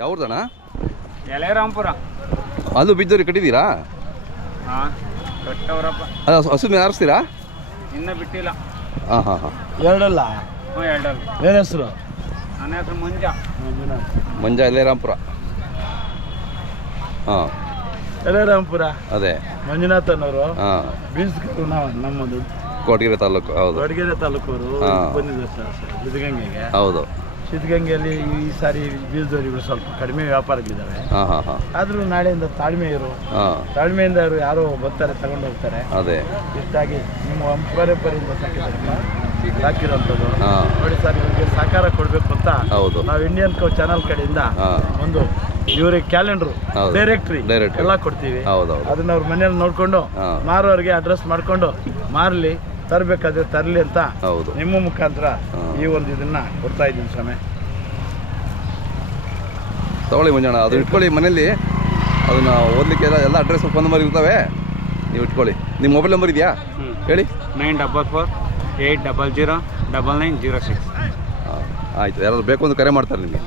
ಯಾವ್ದಣ್ಣ? ಯಲೆರಾಂಪುರ. ಅದು ಬಿದ್ದವ್ರಿಗೆ ಕಟ್ಟಿದ್ದೀರಾ? ಹಾಂ ಕಟ್ಟವ್ರಪ್ಪ. ಅದು ಹಸು ಮೇಲೆ ಆರಿಸ್ತೀರಾ? ಇನ್ನೂ ಬಿಟ್ಟಿಲ್ಲ. ಹಾಂ ಹಾಂ ಹಾಂ. ಎರಡಲ್ಲ? ಹ್ಞೂ ಎರಡಲ್ಲ. ಏನು ಹೆಸರು? ನನ್ನ ಹೆಸರು ಮಂಜ. ಮಂಜ ಯಲೆರಾಂಪುರ. ಹಾಂ ಯಲೆರಾಂಪುರ ಅದೇ ಮಂಜುನಾಥನವರು. ಹಾಂ ಬೀನ್ಸ್ಕರು ನಾವು ನಮ್ಮದು ಕೊಡಗೆರೆ ತಾಲೂಕು. ಹೌದು ಕೊಡಗೆರೆ ತಾಲೂಕವರು ಹಾಂ. ಬಂದಿದ್ದಾರೆ ಸರ್ ಸಿದ್ಧಗಂಗೆಗೆ. ಹೌದು. ಸಿದ್ಧಗಂಗೆಯಲ್ಲಿ ಈ ಸಾರಿ ಬೀಜದವರಿಗಳು ಸ್ವಲ್ಪ ಕಡಿಮೆ ವ್ಯಾಪಾರಗಳಿದ್ದಾವೆ. ಹಾಂ ಹಾಂ ಹಾಂ ಆದರೂ ನಾಳೆಯಿಂದ ತಾಳ್ಮೆ ಇರು, ಹಾಂ ತಾಳ್ಮೆಯಿಂದ ಅವರು ಯಾರೋ ಬರ್ತಾರೆ ತಗೊಂಡು ಹೋಗ್ತಾರೆ. ಅದೇ ಇಷ್ಟಾಗಿ ನಿಮ್ಮ ಪರಂಪರೆಯಿಂದ ಸಾಕಿರೋಂಥದ್ದು ಹಾಂ ನೋಡಿ ಸರ್. ಇವ್ರಿಗೆ ಸಹಕಾರ ಕೊಡಬೇಕು ಅಂತ ಹೌದು. ನಾವು ಇಂಡಿಯನ್ ಕೌ ಚಾನಲ್ ಕಡೆಯಿಂದ ಹಾಂ ಒಂದು ಇವ್ರಿಗೆ ಕ್ಯಾಲೆಂಡ್ರು, ಹೌದು. ಡೈರೆಕ್ಟ್ರಿ ಡೈರೆಕ್ಟ್ರಿ ಎಲ್ಲ ಕೊಡ್ತೀವಿ. ಹೌದು ಹೌದು. ಅದನ್ನ ಅವ್ರ ಮನೇಲಿ ನೋಡ್ಕೊಂಡು ಹಾಂ ಮಾರೋರಿಗೆ ಅಡ್ರೆಸ್ ಮಾಡ್ಕೊಂಡು ಮಾರಲಿ, ತರಬೇಕಾದ್ರೆ ತರಲಿ ಅಂತ ಹೌದು. ನಿಮ್ಮ ಮುಖಾಂತರ ಹಾಂ. ಈ ಒಂದು ಇದನ್ನ ಕೊಡ್ತಾ ಇದ್ದೀನಿ ಸ್ವಾಮಿ. ತಗೊಳ್ಳಿ ಮಂಜಣ್ಣ, ಅದು ಇಟ್ಕೊಳ್ಳಿ ಮನೇಲಿ. ಅದನ್ನು ಓದಲಿಕ್ಕೆ ಎಲ್ಲ ಅಡ್ರೆಸ್ ಫೋನ್ ನಂಬರ್ ಇರ್ತವೆ, ನೀವು ಇಟ್ಕೊಳ್ಳಿ. ನಿಮ್ಮ ಮೊಬೈಲ್ ನಂಬರ್ ಇದೆಯಾ ಹೇಳಿ? 944 800 9906. ಹಾಂ ಆಯಿತು. ಯಾರಾದ್ರು ಬೇಕು ಅಂತ ಕರೆ ಮಾಡ್ತಾರೆ ನಿಮಗೆ.